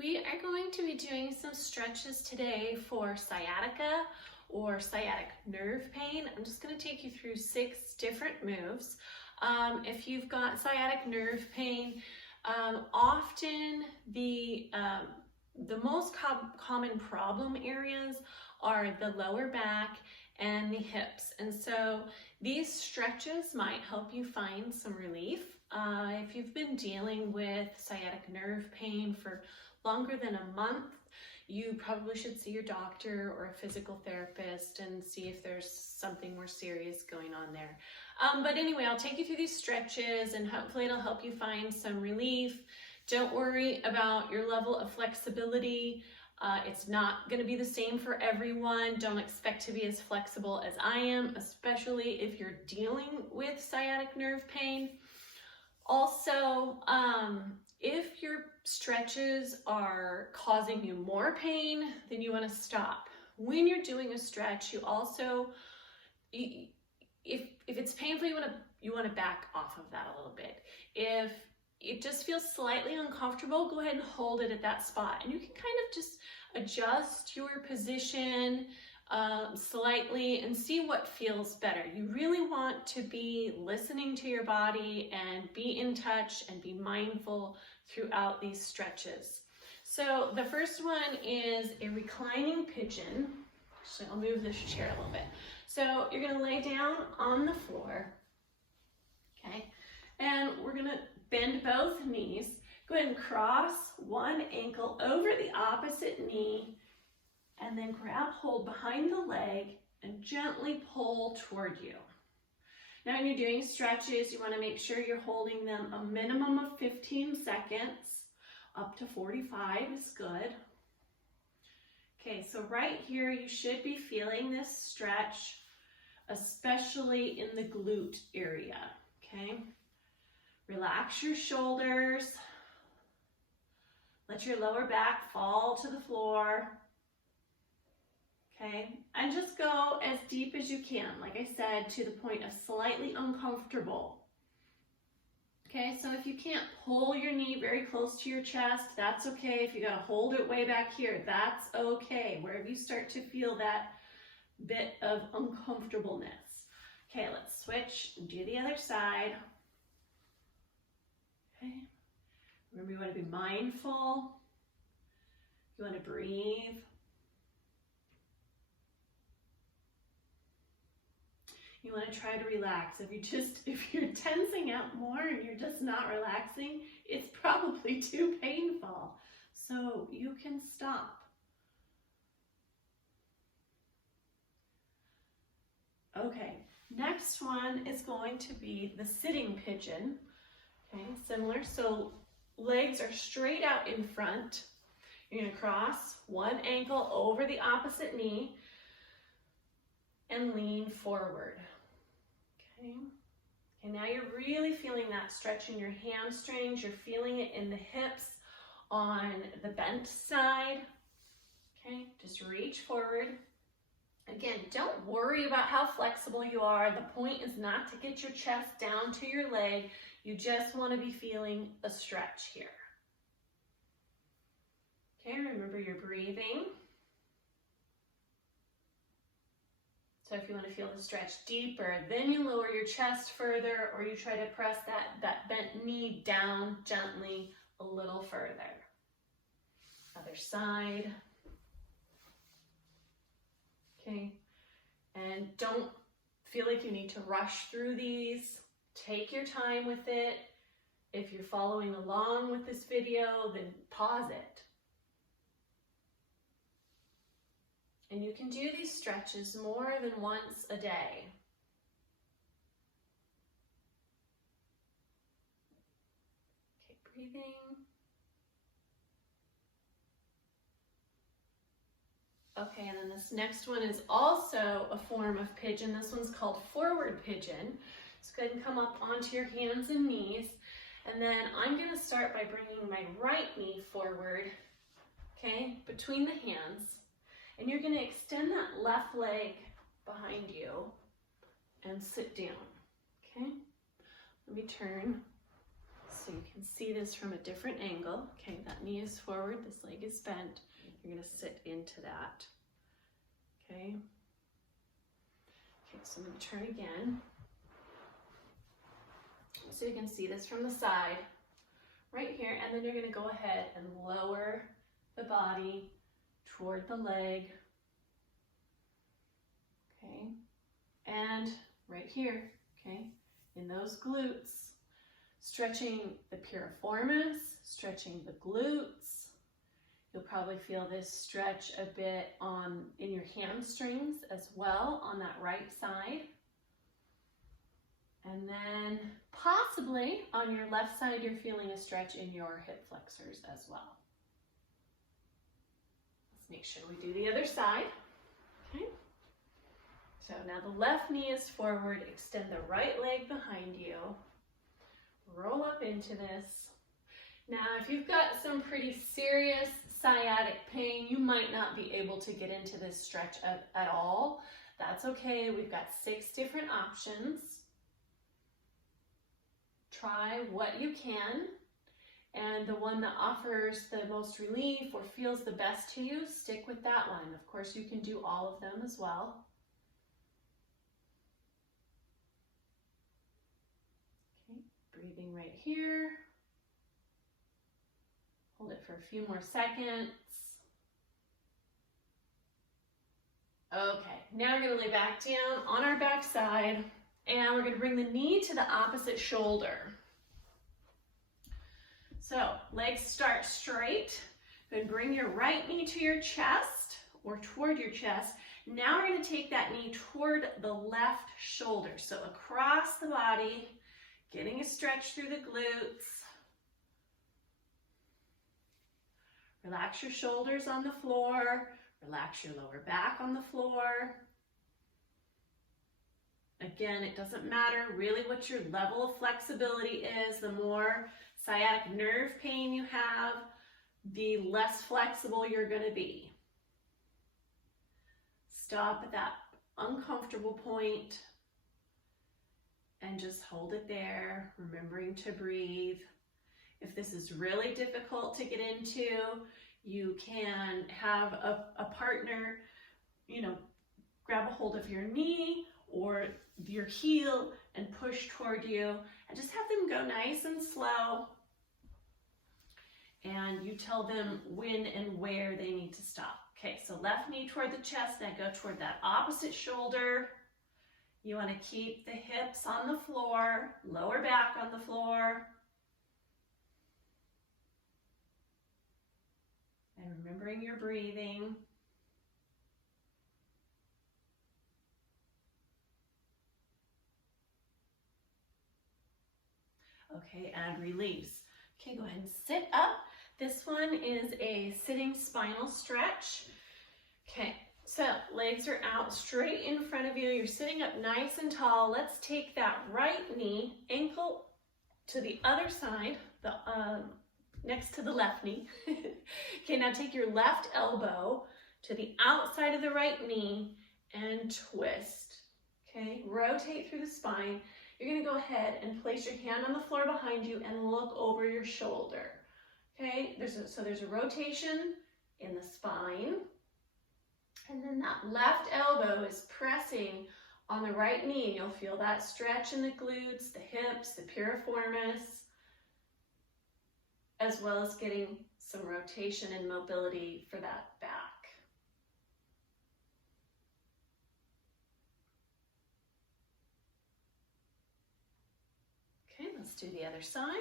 We are going to be doing some stretches today for sciatica or sciatic nerve pain. I'm just going to take you through 6 different moves. If you've got sciatic nerve pain, often the most common problem areas are the lower back and the hips. And so these stretches might help you find some relief. If you've been dealing with sciatic nerve pain for longer than a month, you probably should see your doctor or a physical therapist and see if there's something more serious going on there. But anyway, I'll take you through these stretches and hopefully it'll help you find some relief. Don't worry about your level of flexibility. It's not going to be the same for everyone. Don't expect to be as flexible as I am, especially if you're dealing with sciatic nerve pain. Also, if your stretches are causing you more pain, then you want to stop. When you're doing a stretch, you also, if it's painful, you want to back off of that a little bit. If it just feels slightly uncomfortable, go ahead and hold it at that spot. And you can kind of just adjust your position slightly and see what feels better. You really want to be listening to your body and be in touch and be mindful throughout these stretches. So the first one is a reclining pigeon. Actually, I'll move this chair a little bit. So you're going to lay down on the floor, okay? And we're going to bend both knees. Go ahead and cross one ankle over the opposite knee and then grab hold behind the leg and gently pull toward you. Now when you're doing stretches, you want to make sure you're holding them a minimum of 15 seconds. Up to 45 is good. Okay, so right here you should be feeling this stretch, especially in the glute area, okay? Relax your shoulders. Let your lower back fall to the floor. Okay, and just go as deep as you can, like I said, to the point of slightly uncomfortable. Okay, so if you can't pull your knee very close to your chest, that's okay. If you gotta hold it way back here, that's okay. Wherever you start to feel that bit of uncomfortableness. Okay, let's switch and do the other side. Okay, remember you want to be mindful. You want to breathe. You want to try to relax. If you're tensing out more and you're just not relaxing, it's probably too painful. So you can stop. Okay, next one is going to be the sitting pigeon. Okay, similar. So legs are straight out in front. You're going to cross one ankle over the opposite knee and lean forward. Okay, and now you're really feeling that stretch in your hamstrings. You're feeling it in the hips on the bent side. Okay, just reach forward. Again, don't worry about how flexible you are. The point is not to get your chest down to your leg. You just want to be feeling a stretch here. Okay, remember you're breathing. So if you want to feel the stretch deeper, then you lower your chest further or you try to press that bent knee down gently a little further. Other side. Okay, and don't feel like you need to rush through these. Take your time with it. If you're following along with this video, then pause it. And you can do these stretches more than once a day. Okay, breathing. Okay, and then this next one is also a form of pigeon. This one's called forward pigeon. So go ahead and come up onto your hands and knees. And then I'm going to start by bringing my right knee forward, okay, between the hands. And you're going to extend that left leg behind you and sit down, okay? Let me turn so you can see this from a different angle. Okay, that knee is forward, this leg is bent. You're gonna sit into that, okay? Okay, so I'm gonna turn again. So you can see this from the side, right here, and then you're gonna go ahead and lower the body toward the leg, okay? And right here, okay, in those glutes, stretching the piriformis, stretching the glutes. You'll probably feel this stretch a bit in your hamstrings as well on that right side. And then possibly on your left side, you're feeling a stretch in your hip flexors as well. Let's make sure we do the other side, okay? So now the left knee is forward, extend the right leg behind you, roll up into this. Now, if you've got some pretty serious sciatic pain, you might not be able to get into this stretch at all. That's okay, we've got 6 different options. Try what you can, and the one that offers the most relief or feels the best to you, stick with that one. Of course, you can do all of them as well. Okay, breathing right here. Hold it for a few more seconds. Okay, now we're going to lay back down on our back side, and we're going to bring the knee to the opposite shoulder. So legs start straight. Then bring your right knee to your chest or toward your chest. Now we're going to take that knee toward the left shoulder. So across the body, getting a stretch through the glutes. Relax your shoulders on the floor. Relax your lower back on the floor. Again, it doesn't matter really what your level of flexibility is. The more sciatic nerve pain you have, the less flexible you're going to be. Stop at that uncomfortable point and just hold it there, remembering to breathe. If this is really difficult to get into, you can have a partner, grab a hold of your knee or your heel and push toward you, and just have them go nice and slow. And you tell them when and where they need to stop. Okay, so left knee toward the chest, now go toward that opposite shoulder. You want to keep the hips on the floor, lower back on the floor. And remembering your breathing. Okay, and release. Okay, go ahead and sit up. This one is a sitting spinal stretch. Okay, so legs are out straight in front of you. You're sitting up nice and tall. Let's take that right knee, ankle to the other side, next to the left knee. Okay, now take your left elbow to the outside of the right knee and twist. Okay, rotate through the spine. You're going to go ahead and place your hand on the floor behind you and look over your shoulder. Okay, there's a rotation in the spine. And then that left elbow is pressing on the right knee. You'll feel that stretch in the glutes, the hips, the piriformis, as well as getting some rotation and mobility for that back. Okay, let's do the other side.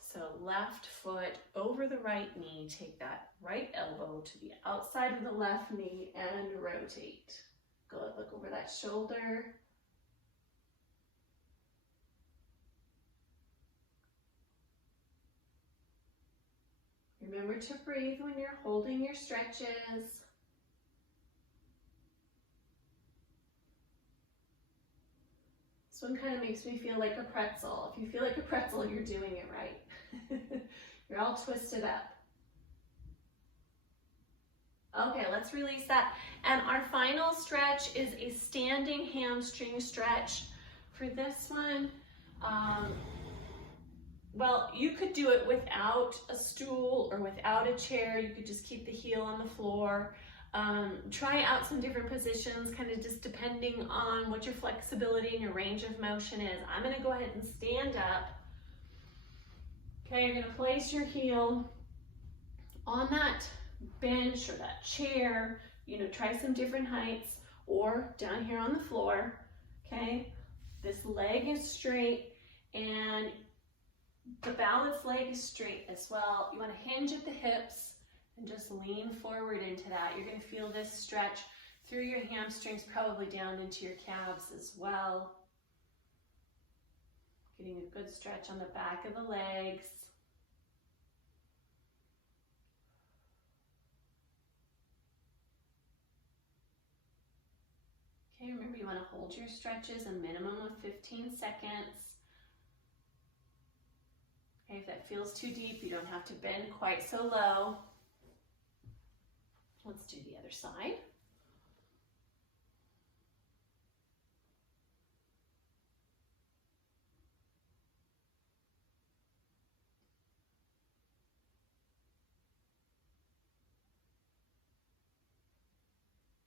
So left foot over the right knee, take that right elbow to the outside of the left knee and rotate. Good, look over that shoulder. Remember to breathe when you're holding your stretches. This one kind of makes me feel like a pretzel. If you feel like a pretzel, you're doing it right. You're all twisted up. Okay, let's release that. And our final stretch is a standing hamstring stretch. For this one, Well, you could do it without a stool or without a chair. You could just keep the heel on the floor. Try out some different positions, kind of just depending on what your flexibility and your range of motion is. I'm going to go ahead and stand up. Okay, you're going to place your heel on that bench or that chair. You know, try some different heights, or down here on the floor. Okay, this leg is straight and the balanced leg is straight as well. You want to hinge at the hips and just lean forward into that. You're going to feel this stretch through your hamstrings, probably down into your calves as well. Getting a good stretch on the back of the legs. Okay, remember you want to hold your stretches a minimum of 15 seconds. Okay, if that feels too deep, you don't have to bend quite so low. Let's do the other side.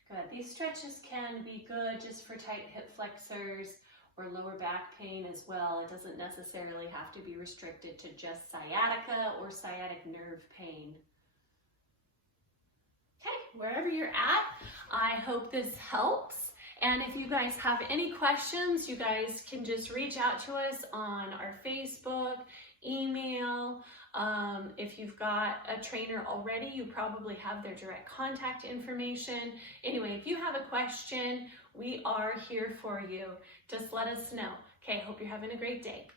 Good. These stretches can be good just for tight hip flexors or lower back pain as well. It doesn't necessarily have to be restricted to just sciatica or sciatic nerve pain. Okay, wherever you're at, I hope this helps. And if you guys have any questions, you guys can just reach out to us on our Facebook, email. If you've got a trainer already, you probably have their direct contact information. Anyway, if you have a question, we are here for you. Just let us know. Okay, hope you're having a great day.